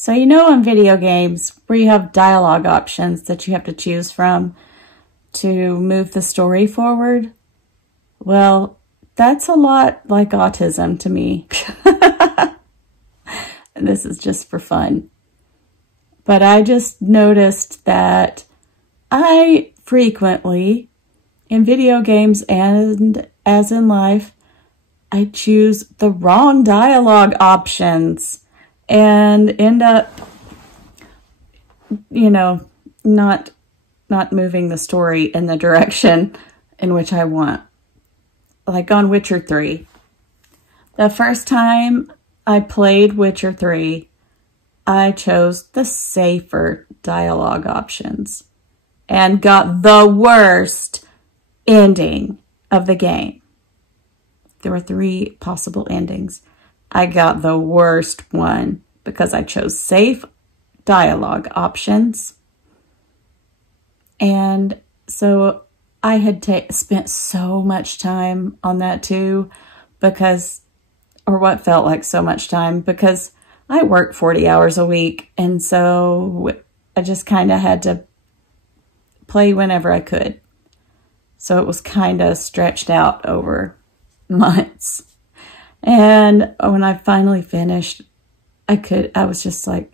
So you know in video games where you have dialogue options that you have to choose from to move the story forward? Well, that's a lot like autism to me. This is just for fun. But I just noticed that I frequently, in video games and as in life, I choose the wrong dialogue options and end up, you know, not moving the story in the direction in which I want. Like on Witcher 3. The first time I played Witcher 3, I chose the safer dialogue options and got the worst ending of the game. There were 3 possible endings. I got the worst one because I chose safe dialogue options. And so I had spent so much time on that too, because, or what felt like so much time, because I work 40 hours a week. And so I just kind of had to play whenever I could. So it was kind of stretched out over months. And when I finally finished, I was just like,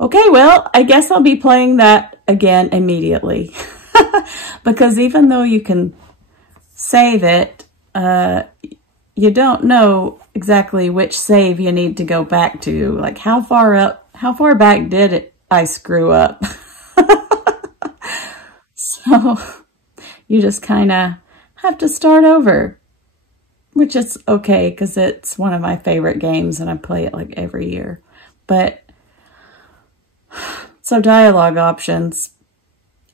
okay, well, I guess I'll be playing that again immediately. Because even though you can save it, you don't know exactly which save you need to go back to. Like how far back did I screw up? So you just kind of have to start over, which is okay because it's one of my favorite games and I play it like every year. But so dialogue options,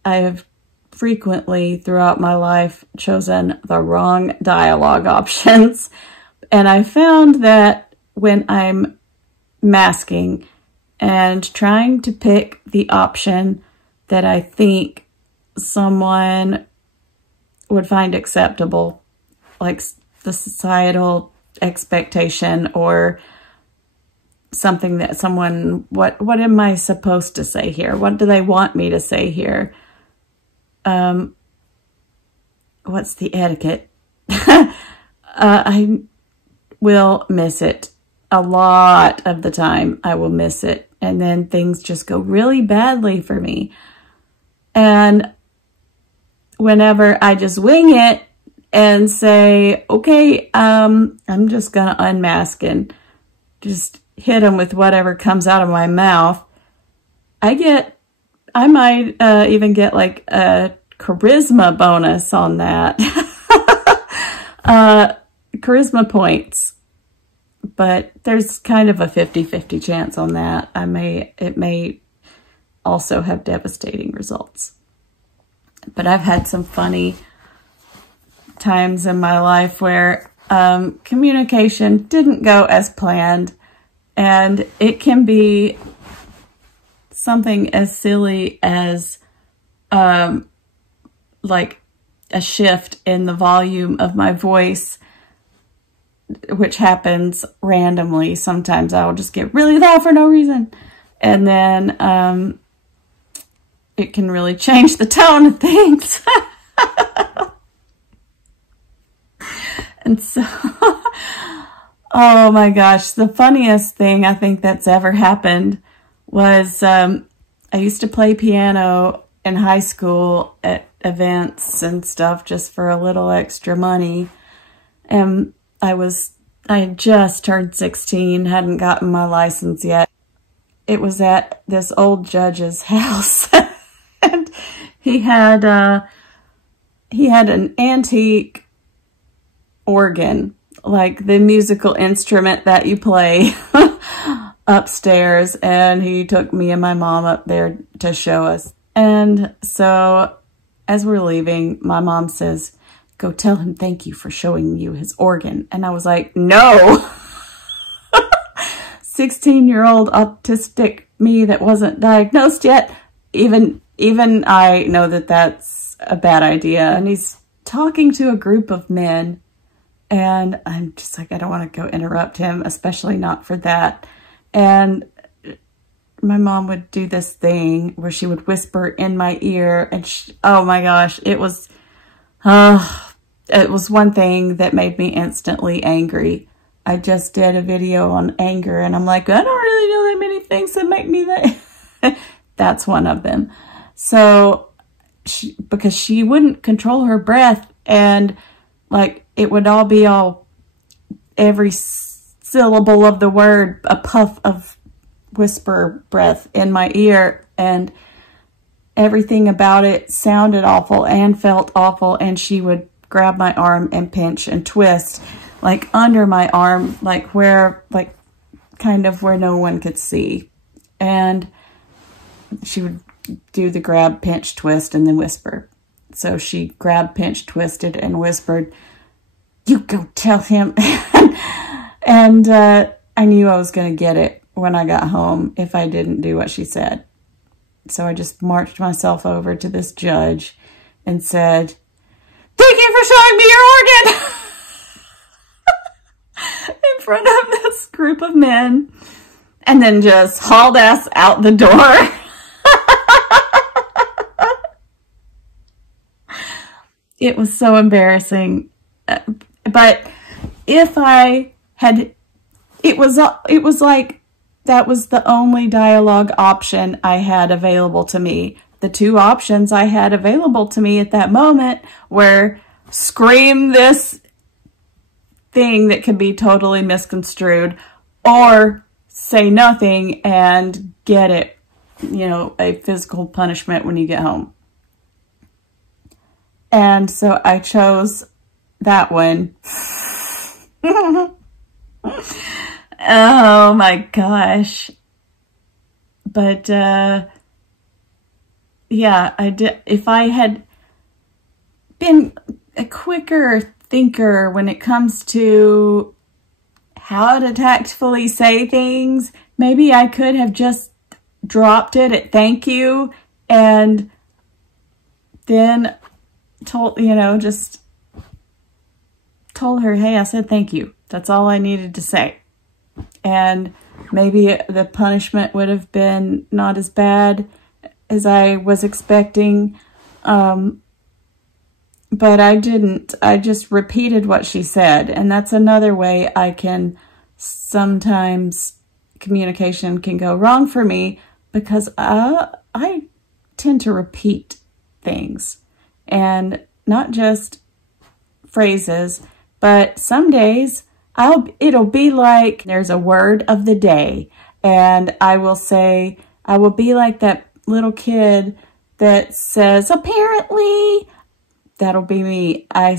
I have frequently throughout my life chosen the wrong dialogue options. And I found that when I'm masking and trying to pick the option that I think someone would find acceptable, like the societal expectation or something that someone, what am I supposed to say here? What do they want me to say here? What's the etiquette? I will miss it. A lot of the time I will miss it. And then things just go really badly for me. And whenever I just wing it and say, okay, I'm just going to unmask and just hit them with whatever comes out of my mouth, I might even get like a charisma bonus on that. Charisma points. But there's kind of a 50-50 chance on that. It may also have devastating results. But I've had some funny times in my life where communication didn't go as planned. And it can be something as silly as like a shift in the volume of my voice, which happens randomly. Sometimes I will just get really loud for no reason. And then it can really change the tone of things. And so, oh my gosh, the funniest thing I think that's ever happened was I used to play piano in high school at events and stuff just for a little extra money. And I had just turned 16, hadn't gotten my license yet. It was at this old judge's house. And he had an antique organ, like the musical instrument that you play upstairs. And he took me and my mom up there to show us. And so as we're leaving, my mom says, "Go tell him thank you for showing you his organ." And I was like, no. 16-year-old autistic me that wasn't diagnosed yet, even I know that that's a bad idea. And he's talking to a group of men, and I'm just like, I don't want to go interrupt him, especially not for that. And my mom would do this thing where she would whisper in my ear, and oh my gosh, it was one thing that made me instantly angry. I just did a video on anger, and I'm like, I don't really know that many things that make me that. That's one of them. So, because she wouldn't control her breath, and like it would all be every syllable of the word, a puff of whisper breath in my ear, and everything about it sounded awful and felt awful. And she would grab my arm and pinch and twist, like under my arm, like kind of where no one could see. And she would do the grab, pinch, twist, and then whisper. So she grabbed, pinched, twisted, and whispered, "You go tell him." And I knew I was going to get it when I got home if I didn't do what she said. So I just marched myself over to this judge and said, "Thank you for showing me your organ," in front of this group of men, and then just hauled ass out the door. It was so embarrassing. But if I had, it was like that was the only dialogue option I had available to me. The two options I had available to me at that moment were scream this thing that could be totally misconstrued, or say nothing and get it, a physical punishment when you get home. And so I chose that one. Oh my gosh. But yeah, I did. If I had been a quicker thinker when it comes to how to tactfully say things, maybe I could have just dropped it at thank you and then just told her, hey, I said thank you. That's all I needed to say. And maybe the punishment would have been not as bad as I was expecting. But I didn't. I just repeated what she said. And that's another way sometimes communication can go wrong for me, because I tend to repeat things. And not just phrases, but some days it'll be like there's a word of the day, and I will be like that little kid that says, apparently. That'll be me. I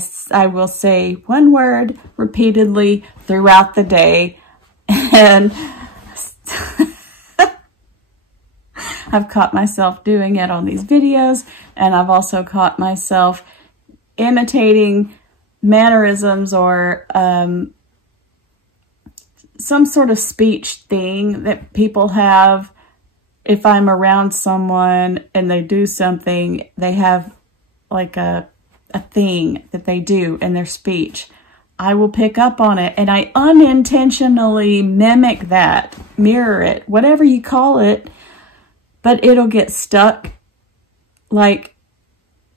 will say one word repeatedly throughout the day, and I've caught myself doing it on these videos, and I've also caught myself imitating mannerisms or some sort of speech thing that people have. If I'm around someone and they do something, they have like a thing that they do in their speech. I will pick up on it, and I unintentionally mimic that, mirror it, whatever you call it, but it'll get stuck like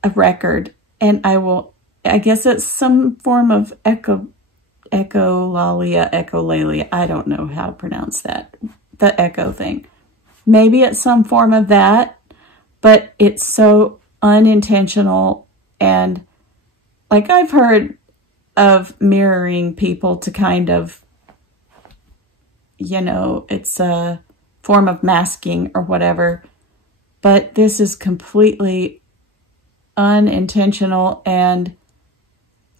a record. And I guess it's some form of echolalia. I don't know how to pronounce that. The echo thing. Maybe it's some form of that, but it's so unintentional. And like I've heard of mirroring people to kind of, it's a form of masking or whatever. But this is completely unintentional, and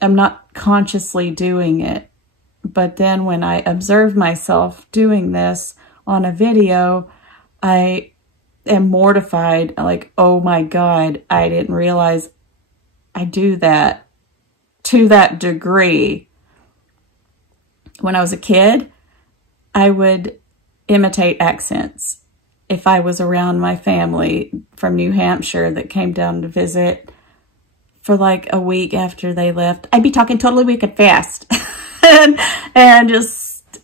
I'm not consciously doing it. But then when I observe myself doing this on a video, I am mortified, like, oh my God, I didn't realize I do that to that degree. When I was a kid, I would imitate accents. If I was around my family from New Hampshire that came down to visit for like a week after they left, I'd be talking totally wicked fast and just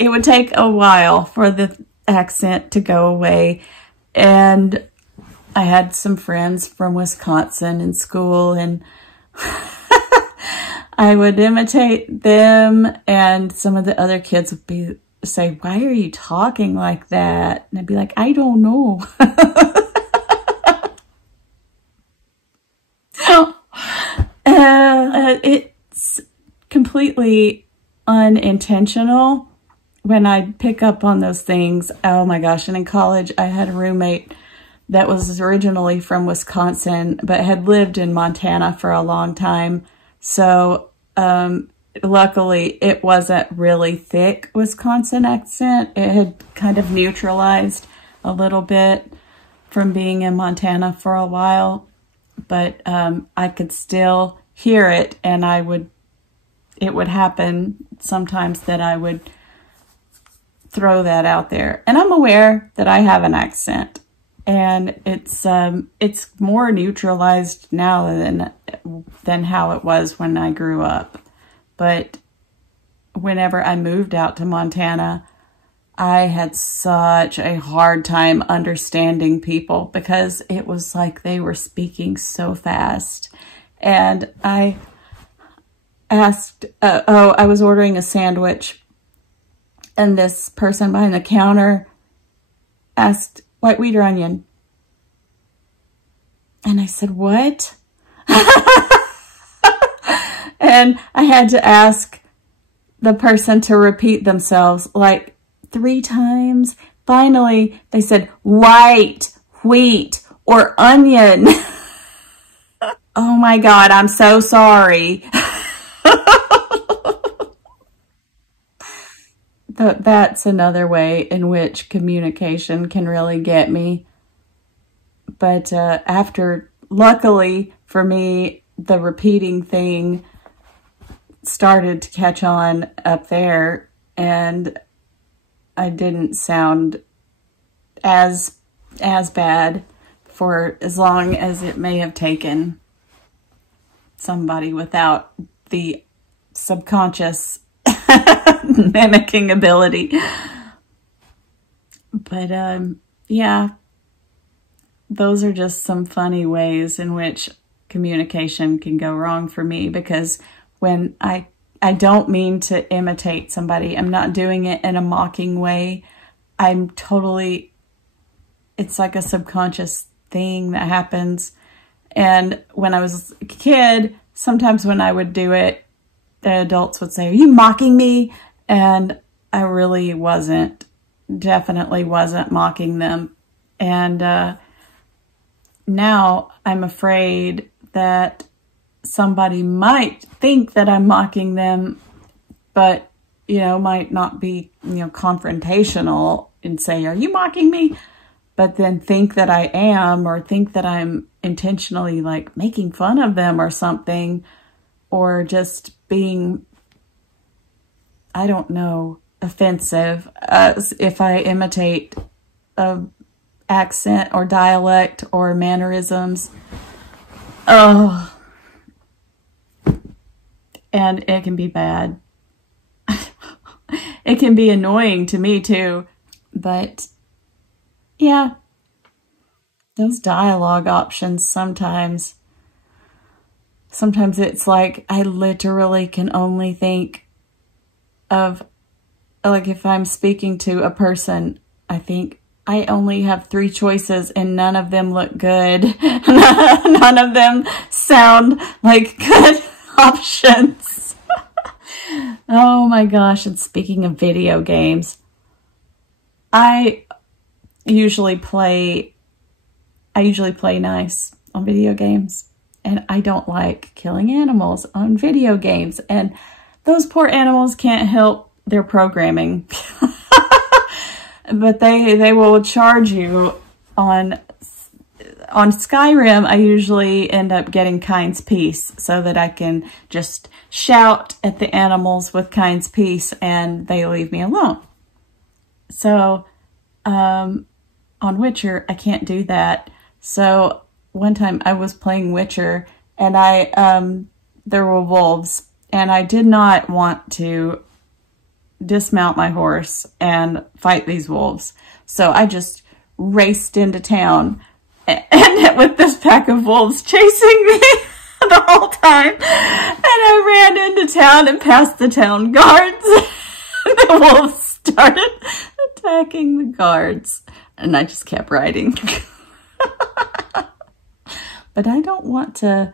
it would take a while for the accent to go away. And I had some friends from Wisconsin in school, and I would imitate them, and some of the other kids would say, "Why are you talking like that?" And I'd be like, "I don't know." It's completely unintentional when I pick up on those things. Oh my gosh. And in college, I had a roommate that was originally from Wisconsin, but had lived in Montana for a long time. So luckily, it wasn't really thick Wisconsin accent. It had kind of neutralized a little bit from being in Montana for a while, but I could still hear it, and it would happen sometimes that I would throw that out there. And I'm aware that I have an accent, and it's more neutralized now than how it was when I grew up. But whenever I moved out to Montana, I had such a hard time understanding people because it was like they were speaking so fast. And I asked, I was ordering a sandwich, and this person behind the counter asked, "White wheat or onion?" And I said, "What?" And I had to ask the person to repeat themselves like 3 times. Finally, they said, "White wheat or onion." Oh my God, I'm so sorry. That's another way in which communication can really get me. But luckily for me, the repeating thing started to catch on up there, and I didn't sound as bad for as long as it may have taken somebody without the subconscious mimicking ability. But yeah, those are just some funny ways in which communication can go wrong for me, because when I don't mean to imitate somebody, I'm not doing it in a mocking way. It's like a subconscious thing that happens. And when I was a kid, sometimes when I would do it, the adults would say, "Are you mocking me?" And I really wasn't, definitely wasn't mocking them. And now I'm afraid that somebody might think that I'm mocking them, but, might not be, confrontational and say, "Are you mocking me?" But then think that I am, or think that I'm intentionally like making fun of them or something, or just being, I don't know, offensive if I imitate a accent or dialect or mannerisms. Oh, and it can be bad. It can be annoying to me too, but yeah, those dialogue options sometimes it's like I literally can only think of, like, if I'm speaking to a person, I think I only have 3 choices and none of them look good. None of them sound like good options. Oh my gosh, and speaking of video games, I usually play nice on video games, and I don't like killing animals on video games, and those poor animals can't help their programming. But they will charge you on Skyrim. I usually end up getting Kind's Peace so that I can just shout at the animals with Kind's Peace and they leave me alone. So on Witcher, I can't do that. So one time I was playing Witcher, and there were wolves, and I did not want to dismount my horse and fight these wolves. So I just raced into town and with this pack of wolves chasing me the whole time. And I ran into town and past the town guards. The wolves started attacking the guards. And I just kept riding. But I don't want to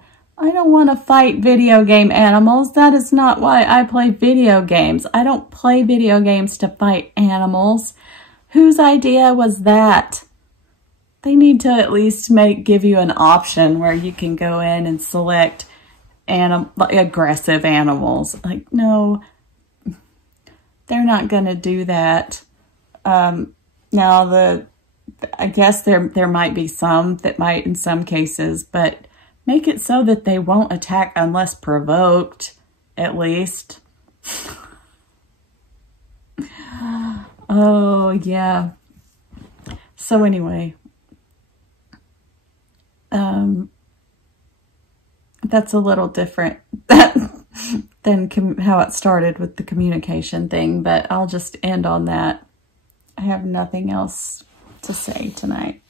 fight video game animals. That is not why I play video games. I don't play video games to fight animals. Whose idea was that? They need to at least give you an option where you can go in and select aggressive animals. Like, no, they're not going to do that. Now, I guess there might be some that might in some cases, but make it so that they won't attack unless provoked, at least. Oh, yeah. So anyway, that's a little different than how it started with the communication thing, but I'll just end on that. I have nothing else to say tonight.